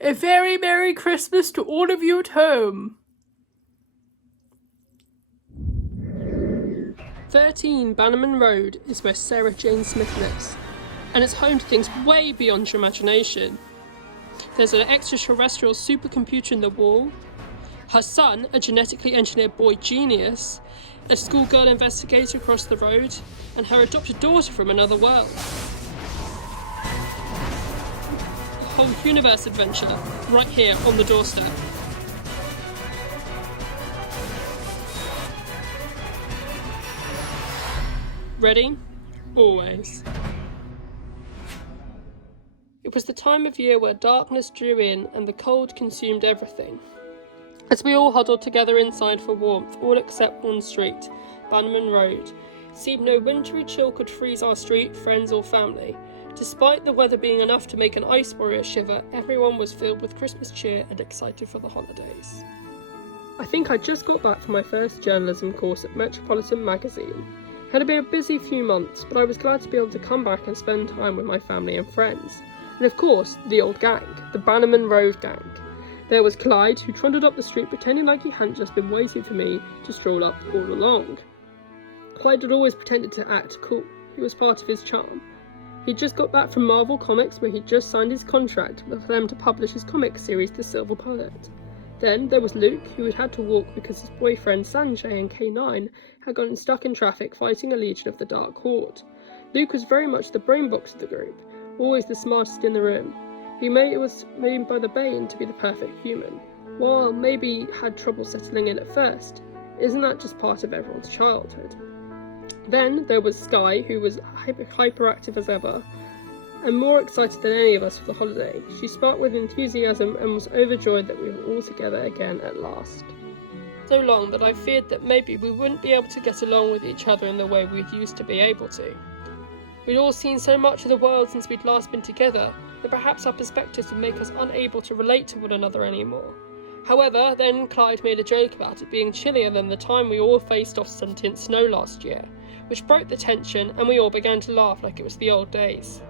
A very Merry Christmas to all of you at home. 13 Bannerman Road is where Sarah Jane Smith lives, and it's home to things way beyond your imagination. There's an extraterrestrial supercomputer in the wall, her son, a genetically engineered boy genius, a schoolgirl investigator across the road, and her adopted daughter from another world. A whole universe adventure, right here on the doorstep. Ready? Always. It was the time of year where darkness drew in and the cold consumed everything. As we all huddled together inside for warmth, all except one street, Bannerman Road, it seemed no wintry chill could freeze our street, friends or family. Despite the weather being enough to make an ice warrior shiver, everyone was filled with Christmas cheer and excited for the holidays. I think I just got back from my first journalism course at Metropolitan Magazine. It had been a busy few months, but I was glad to be able to come back and spend time with my family and friends. And of course, the old gang, the Bannerman Road gang. There was Clyde, who trundled up the street pretending like he hadn't just been waiting for me to stroll up all along. Clyde had always pretended to act cool. It was part of his charm. He'd just got back from Marvel Comics, where he'd just signed his contract for them to publish his comic series, The Silver Bullet. Then there was Luke, who had had to walk because his boyfriend Sanjay and K9 had gotten stuck in traffic fighting a legion of the Dark Horde. Luke was very much the brainbox of the group, always the smartest in the room. He was made by the Bane to be the perfect human, while maybe had trouble settling in at first. Isn't that just part of everyone's childhood? Then there was Sky, who was hyperactive as ever, and more excited than any of us for the holiday. She sparked with enthusiasm and was overjoyed that we were all together again at last. So long that I feared that maybe we wouldn't be able to get along with each other in the way we'd used to be able to. We'd all seen so much of the world since we'd last been together that perhaps our perspectives would make us unable to relate to one another anymore. However, then Clyde made a joke about it being chillier than the time we all faced off sentient snow last year, which broke the tension and we all began to laugh like it was the old days.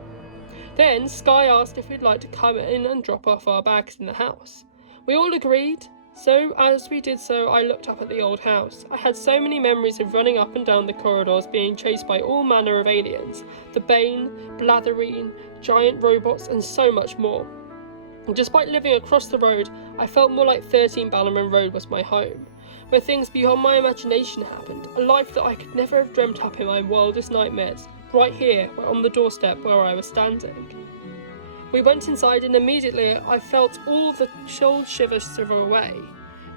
Then Sky asked if we'd like to come in and drop off our bags in the house. We all agreed, so as we did so I looked up at the old house. I had so many memories of running up and down the corridors being chased by all manner of aliens, the Bane, Blatherine, giant robots and so much more. And despite living across the road, I felt more like 13 Bannerman Road was my home, where things beyond my imagination happened, a life that I could never have dreamt up in my wildest nightmares, right here on the doorstep where I was standing. We went inside and immediately I felt all the cold shivers shiver away.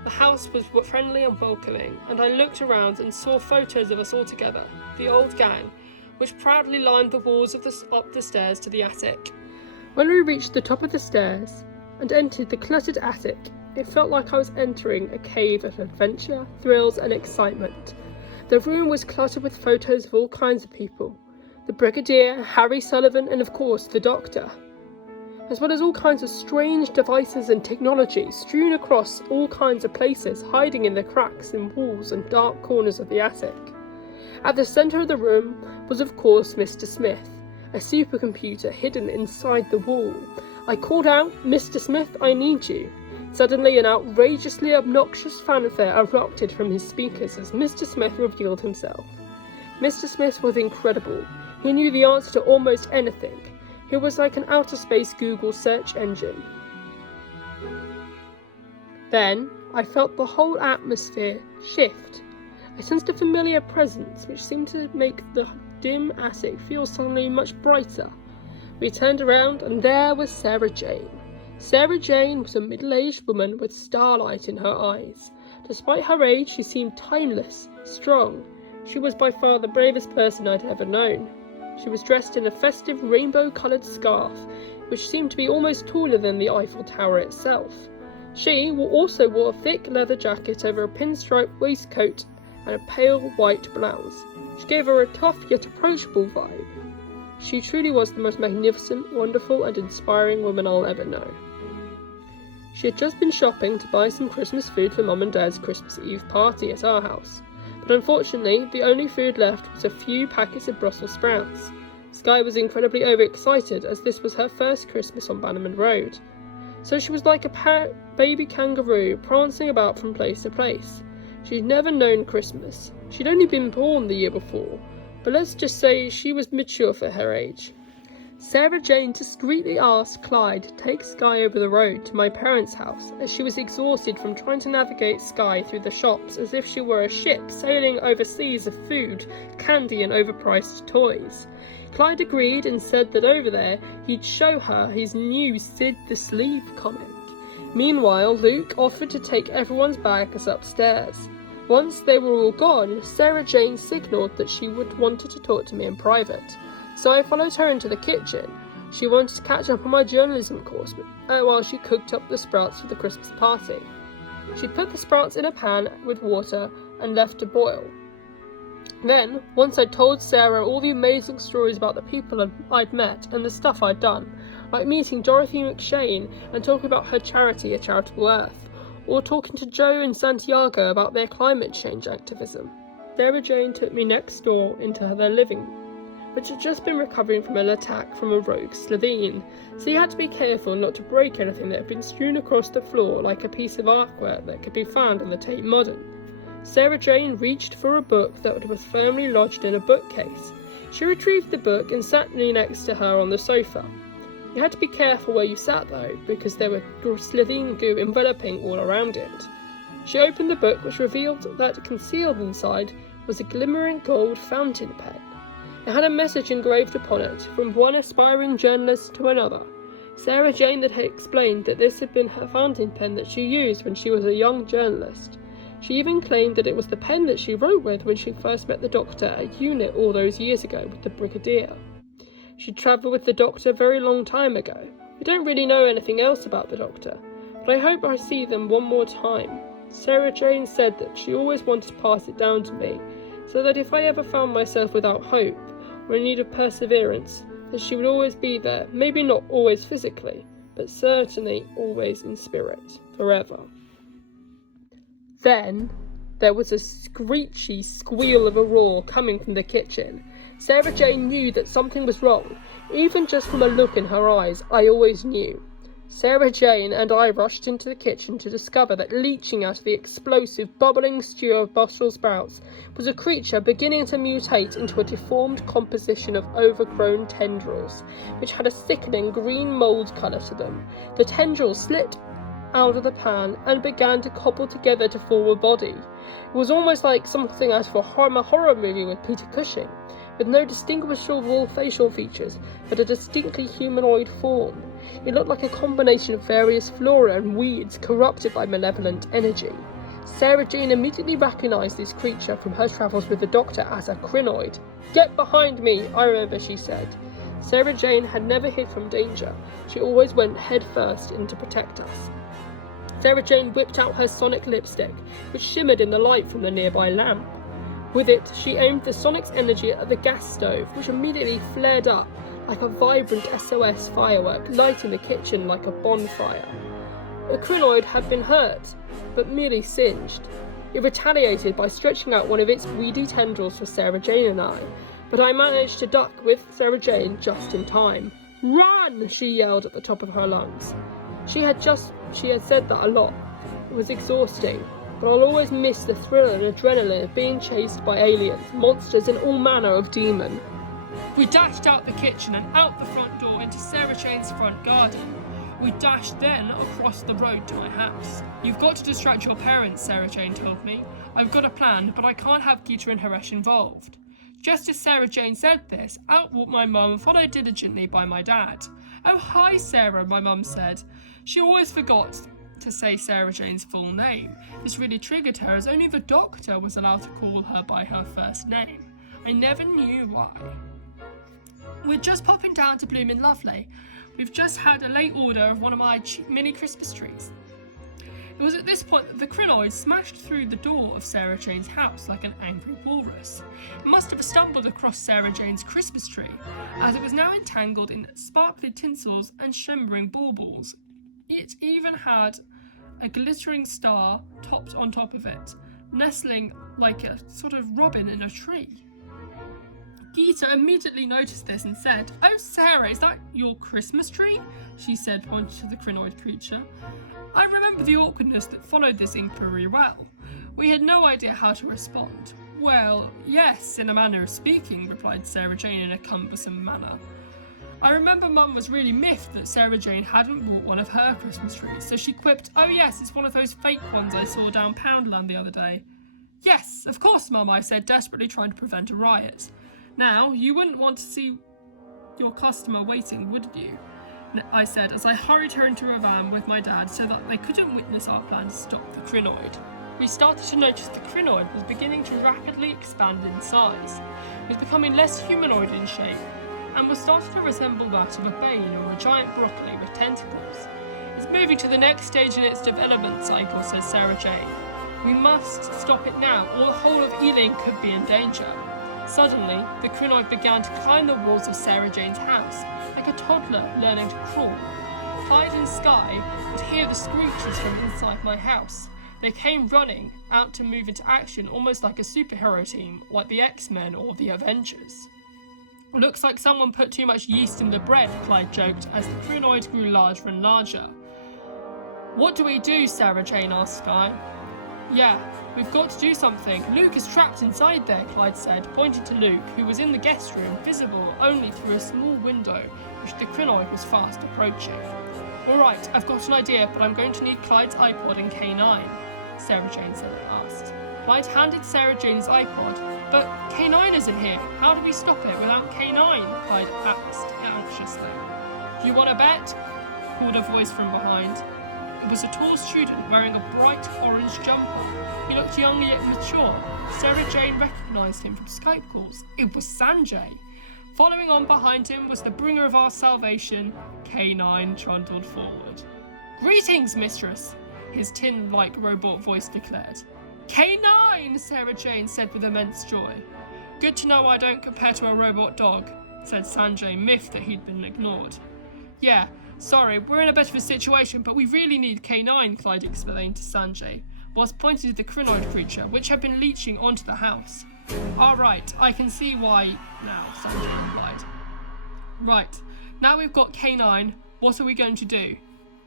The house was friendly and welcoming, and I looked around and saw photos of us all together, the old gang, which proudly lined the walls up the stairs to the attic. When we reached the top of the stairs and entered the cluttered attic, it felt like I was entering a cave of adventure, thrills and excitement. The room was cluttered with photos of all kinds of people. The Brigadier, Harry Sullivan and of course the Doctor. As well as all kinds of strange devices and technology strewn across all kinds of places, hiding in the cracks in walls and dark corners of the attic. At the centre of the room was of course Mr. Smith, a supercomputer hidden inside the wall. I called out, "Mr. Smith, I need you." Suddenly an outrageously obnoxious fanfare erupted from his speakers as Mr. Smith revealed himself. Mr. Smith was incredible. He knew the answer to almost anything. He was like an outer space Google search engine. Then I felt the whole atmosphere shift. I sensed a familiar presence which seemed to make the dim attic feel suddenly much brighter. We turned around and there was Sarah Jane. Sarah Jane was a middle-aged woman with starlight in her eyes. Despite her age, she seemed timeless, strong. She was by far the bravest person I'd ever known. She was dressed in a festive rainbow-coloured scarf, which seemed to be almost taller than the Eiffel Tower itself. She also wore a thick leather jacket over a pinstripe waistcoat and a pale white blouse, which gave her a tough yet approachable vibe. She truly was the most magnificent, wonderful and inspiring woman I'll ever know. She had just been shopping to buy some Christmas food for Mum and Dad's Christmas Eve party at our house, but unfortunately the only food left was a few packets of Brussels sprouts. Sky was incredibly overexcited as this was her first Christmas on Bannerman Road. So she was like a baby kangaroo prancing about from place to place. She'd never known Christmas. She'd only been born the year before, but let's just say she was mature for her age. Sarah Jane discreetly asked Clyde to take Skye over the road to my parents' house, as she was exhausted from trying to navigate Skye through the shops as if she were a ship sailing over seas of food, candy and overpriced toys. Clyde agreed and said that over there he'd show her his new Sid the Sleeve comic. Meanwhile, Luke offered to take everyone's bags upstairs. Once they were all gone, Sarah Jane signalled that she would wanted to talk to me in private. So I followed her into the kitchen. She wanted to catch up on my journalism course while she cooked up the sprouts for the Christmas party. She'd put the sprouts in a pan with water and left to boil. Then, once I'd told Sarah all the amazing stories about the people I'd met and the stuff I'd done, like meeting Dorothy McShane and talking about her charity, A Charitable Earth, or talking to Joe and Santiago about their climate change activism, Sarah Jane took me next door into their living room, which had just been recovering from an attack from a rogue Slovene, so you had to be careful not to break anything that had been strewn across the floor like a piece of artwork that could be found in the Tate Modern. Sarah Jane reached for a book that was firmly lodged in a bookcase. She retrieved the book and sat me next to her on the sofa. You had to be careful where you sat though, because there were Slovene goo enveloping all around it. She opened the book, which revealed that concealed inside was a glimmering gold fountain pen. It had a message engraved upon it, from one aspiring journalist to another. Sarah Jane had explained that this had been her fountain pen that she used when she was a young journalist. She even claimed that it was the pen that she wrote with when she first met the Doctor at UNIT all those years ago with the Brigadier. She'd travelled with the Doctor a very long time ago. We don't really know anything else about the Doctor, but I hope I see them one more time. Sarah Jane said that she always wanted to pass it down to me, so that if I ever found myself without hope, or in need of perseverance, that she would always be there, maybe not always physically, but certainly always in spirit, forever. Then there was a screechy squeal of a roar coming from the kitchen. Sarah Jane knew that something was wrong. Even just from a look in her eyes, I always knew. Sarah Jane and I rushed into the kitchen to discover that leaching out of the explosive, bubbling stew of Brussels sprouts was a creature beginning to mutate into a deformed composition of overgrown tendrils, which had a sickening green mould colour to them. The tendrils slipped out of the pan and began to cobble together to form a body. It was almost like something out of a horror movie with Peter Cushing, with no distinguishable facial features, but a distinctly humanoid form. It looked like a combination of various flora and weeds corrupted by malevolent energy. Sarah Jane immediately recognised this creature from her travels with the Doctor as a crinoid. "Get behind me," I remember she said. Sarah Jane had never hid from danger. She always went head first in to protect us. Sarah Jane whipped out her sonic lipstick, which shimmered in the light from the nearby lamp. With it, she aimed the sonic's energy at the gas stove, which immediately flared up like a vibrant SOS firework, lighting the kitchen like a bonfire. The crinoid had been hurt, but merely singed. It retaliated by stretching out one of its weedy tendrils for Sarah Jane and I, but I managed to duck with Sarah Jane just in time. "Run!" she yelled at the top of her lungs. She had said that a lot. It was exhausting, but I'll always miss the thrill and adrenaline of being chased by aliens, monsters and all manner of demon. We dashed out the kitchen and out the front door into Sarah Jane's front garden. We dashed then across the road to my house. "You've got to distract your parents," Sarah Jane told me. "I've got a plan, but I can't have Geeta and Haresh involved." Just as Sarah Jane said this, out walked my mum, followed diligently by my dad. "Oh, hi, Sarah," my mum said. She always forgot to say Sarah Jane's full name. This really triggered her, as only the Doctor was allowed to call her by her first name. I never knew why. "We're just popping down to Bloomin' Lovely. We've just had a late order of one of my mini Christmas trees." It was at this point that the crinoid smashed through the door of Sarah Jane's house like an angry walrus. It must have stumbled across Sarah Jane's Christmas tree, as it was now entangled in sparkly tinsels and shimmering baubles. It even had a glittering star topped on top of it, nestling like a sort of robin in a tree. Geeta immediately noticed this and said, "Oh, Sarah, is that your Christmas tree?" she said, pointing to the crinoid creature. I remember the awkwardness that followed this inquiry well. We had no idea how to respond. "Well, yes, in a manner of speaking," replied Sarah Jane in a cumbersome manner. I remember Mum was really miffed that Sarah Jane hadn't bought one of her Christmas trees, so she quipped, "Oh yes, it's one of those fake ones I saw down Poundland the other day." "Yes, of course, Mum," I said, desperately trying to prevent a riot. "Now, you wouldn't want to see your customer waiting, would you?" I said as I hurried her into a van with my dad so that they couldn't witness our plan to stop the crinoid. We started to notice the crinoid was beginning to rapidly expand in size. It was becoming less humanoid in shape and was starting to resemble that of a bane or a giant broccoli with tentacles. "It's moving to the next stage in its development cycle," says Sarah Jane. "We must stop it now, or the whole of Ealing could be in danger." Suddenly, the crinoid began to climb the walls of Sarah Jane's house, like a toddler learning to crawl. Clyde and Sky could hear the screeches from inside my house. They came running out to move into action almost like a superhero team, like the X-Men or the Avengers. "Looks like someone put too much yeast in the bread," Clyde joked as the crinoid grew larger and larger. "What do we do?" Sarah Jane asked Sky. "Yeah, we've got to do something. Luke is trapped inside there," Clyde said, pointing to Luke, who was in the guest room, visible only through a small window, which the crinoid was fast approaching. "All right, I've got an idea, but I'm going to need Clyde's iPod and K9, Sarah Jane said at last. Clyde handed Sarah Jane's iPod. "But K9 isn't here. How do we stop it without K9? Clyde asked anxiously. "Do you want to bet?" called a voice from behind. It was a tall student wearing a bright orange jumper. He looked young yet mature. Sarah Jane recognised him from Skype calls. It was Sanjay. Following on behind him was the bringer of our salvation. K9 trundled forward. "Greetings, mistress," his tin-like robot voice declared. "K9, Sarah Jane said with immense joy. "Good to know I don't compare to a robot dog," said Sanjay, miffed that he'd been ignored. "Yeah, sorry, we're in a bit of a situation, but we really need K9, Clyde explained to Sanjay, whilst pointing to the crinoid creature, which had been leeching onto the house. "All right, I can see why now," Sanjay replied. "Right, now we've got K9, what are we going to do?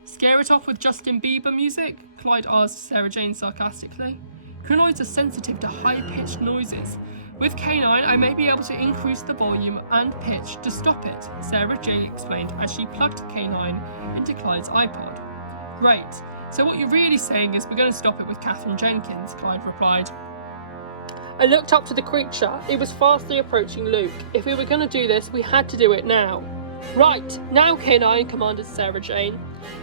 Scare it off with Justin Bieber music?" Clyde asked Sarah Jane sarcastically. "Crinoids are sensitive to high-pitched noises. With K9, I may be able to increase the volume and pitch to stop it," Sarah Jane explained as she plugged K9 into Clyde's iPod. "Great. So what you're really saying is we're going to stop it with Catherine Jenkins," Clyde replied. I looked up to the creature. It was fastly approaching Luke. If we were going to do this, we had to do it now. "Right, now K9, commanded Sarah Jane.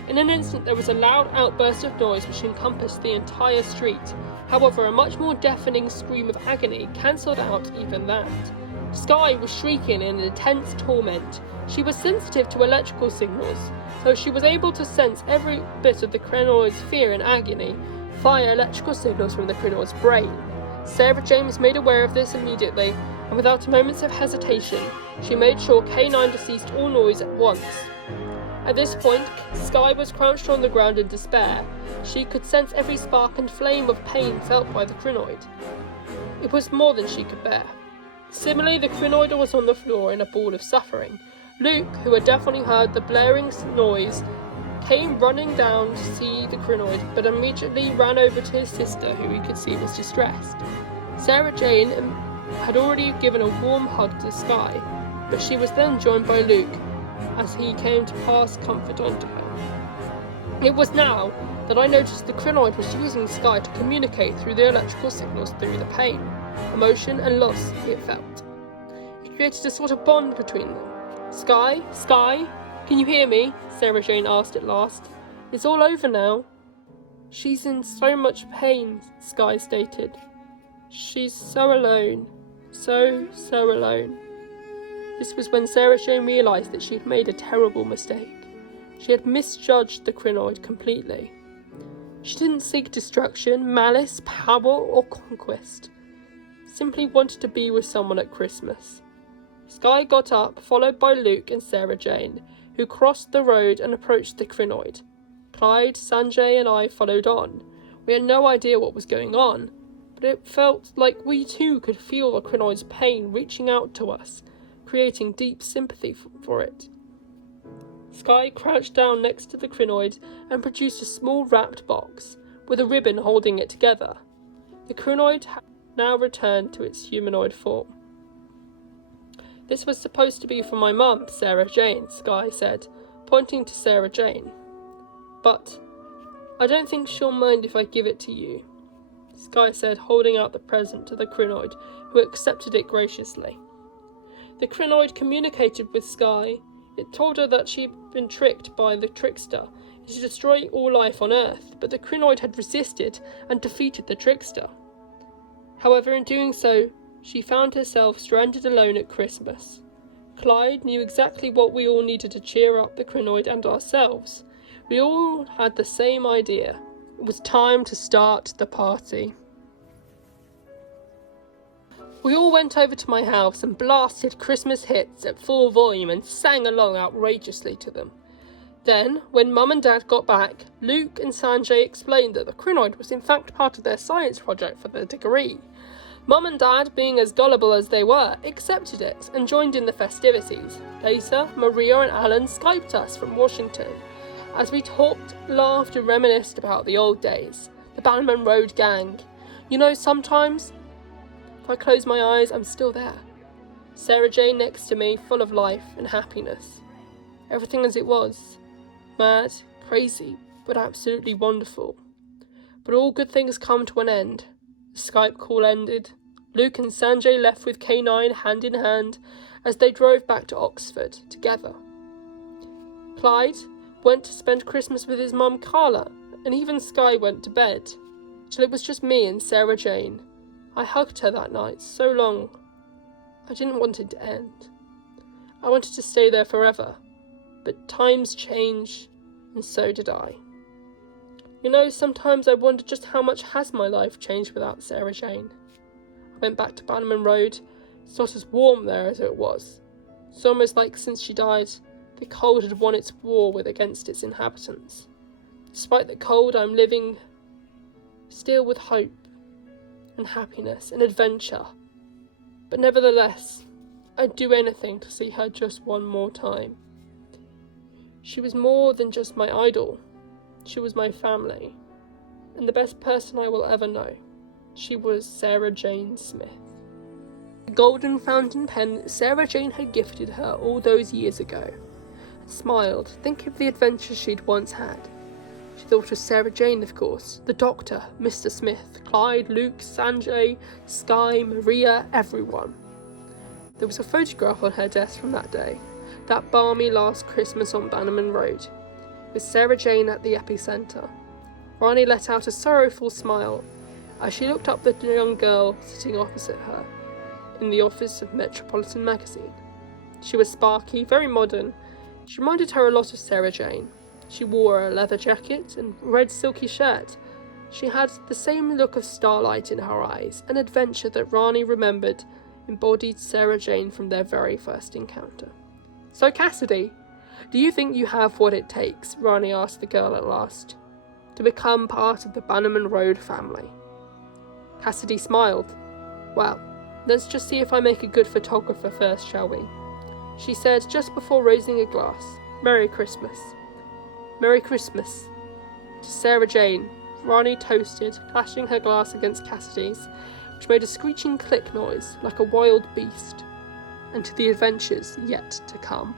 In an instant there was a loud outburst of noise which encompassed the entire street. However, a much more deafening scream of agony cancelled out even that. Sky was shrieking in intense torment. She was sensitive to electrical signals, so she was able to sense every bit of the crinoid's fear and agony via electrical signals from the crinoid's brain. Sarah Jane was made aware of this immediately, and without a moment of hesitation, she made sure K9 ceased all noise at once. At this point, Sky was crouched on the ground in despair. She could sense every spark and flame of pain felt by the crinoid. It was more than she could bear. Similarly, the crinoid was on the floor in a ball of suffering. Luke, who had definitely heard the blaring noise, came running down to see the crinoid, but immediately ran over to his sister, who he could see was distressed. Sarah Jane had already given a warm hug to Sky, but she was then joined by Luke, as he came to pass comfort on to her. It was now that I noticed the crinoid was using Sky to communicate through the electrical signals through the pain, emotion and loss it felt. It created a sort of bond between them. "Sky? Sky? Can you hear me?" Sarah Jane asked at last. "It's all over now." "She's in so much pain," Sky stated. "She's so alone. So alone." This was when Sarah Jane realised that she had made a terrible mistake. She had misjudged the crinoid completely. She didn't seek destruction, malice, power, or conquest. Simply wanted to be with someone at Christmas. Sky got up, followed by Luke and Sarah Jane, who crossed the road and approached the crinoid. Clyde, Sanjay and I followed on. We had no idea what was going on, but it felt like we too could feel the crinoid's pain reaching out to us, creating deep sympathy for it. Sky crouched down next to the crinoid and produced a small wrapped box, with a ribbon holding it together. The crinoid had now returned to its humanoid form. "This was supposed to be for my mum, Sarah Jane," Sky said, pointing to Sarah Jane. "But I don't think she'll mind if I give it to you," Sky said, holding out the present to the crinoid, who accepted it graciously. The crinoid communicated with Sky. It told her that she'd been tricked by the trickster to destroy all life on Earth, but the crinoid had resisted and defeated the trickster. However, in doing so, she found herself stranded alone at Christmas. Clyde knew exactly what we all needed to cheer up the crinoid and ourselves. We all had the same idea. It was time to start the party. We all went over to my house and blasted Christmas hits at full volume and sang along outrageously to them. Then, when Mum and Dad got back, Luke and Sanjay explained that the crinoid was in fact part of their science project for their degree. Mum and Dad, being as gullible as they were, accepted it and joined in the festivities. Later, Maria and Alan Skyped us from Washington. As we talked, laughed and reminisced about the old days, the Bannerman Road gang. You know, sometimes, if I close my eyes, I'm still there. Sarah Jane next to me, full of life and happiness. Everything as it was. Mad, crazy, but absolutely wonderful. But all good things come to an end. The Skype call ended. Luke and Sanjay left with K9 hand in hand as they drove back to Oxford together. Clyde went to spend Christmas with his mum Carla, and even Sky went to bed, till it was just me and Sarah Jane. I hugged her that night so long. I didn't want it to end. I wanted to stay there forever, but times change, and so did I. You know, sometimes I wonder just how much has my life changed without Sarah Jane. I went back to Bannerman Road. It's not as warm there as it was. It's almost like since she died, the cold had won its war against its inhabitants. Despite the cold, I'm living still with hope and happiness and adventure. But nevertheless, I'd do anything to see her just one more time. She was more than just my idol. She was my family, and the best person I will ever know. She was Sarah Jane Smith. The golden fountain pen that Sarah Jane had gifted her all those years ago. I smiled, thinking of the adventures she'd once had. She thought of Sarah Jane, of course, the doctor, Mr. Smith, Clyde, Luke, Sanjay, Sky, Maria, everyone. There was a photograph on her desk from that day, that balmy last Christmas on Bannerman Road, with Sarah Jane at the epicentre. Rani let out a sorrowful smile as she looked up at the young girl sitting opposite her in the office of Metropolitan magazine. She was sparky, very modern. She reminded her a lot of Sarah Jane. She wore a leather jacket and red silky shirt. She had the same look of starlight in her eyes, an adventure that Rani remembered embodied Sarah Jane from their very first encounter. "So Cassidy, do you think you have what it takes," Rani asked the girl at last, "to become part of the Bannerman Road family?" Cassidy smiled. "Well, let's just see if I make a good photographer first, shall we?" She said just before raising a glass. "Merry Christmas." "Merry Christmas." To Sarah Jane, Rani toasted, clashing her glass against Cassidy's, which made a screeching click noise like a wild beast, and to the adventures yet to come.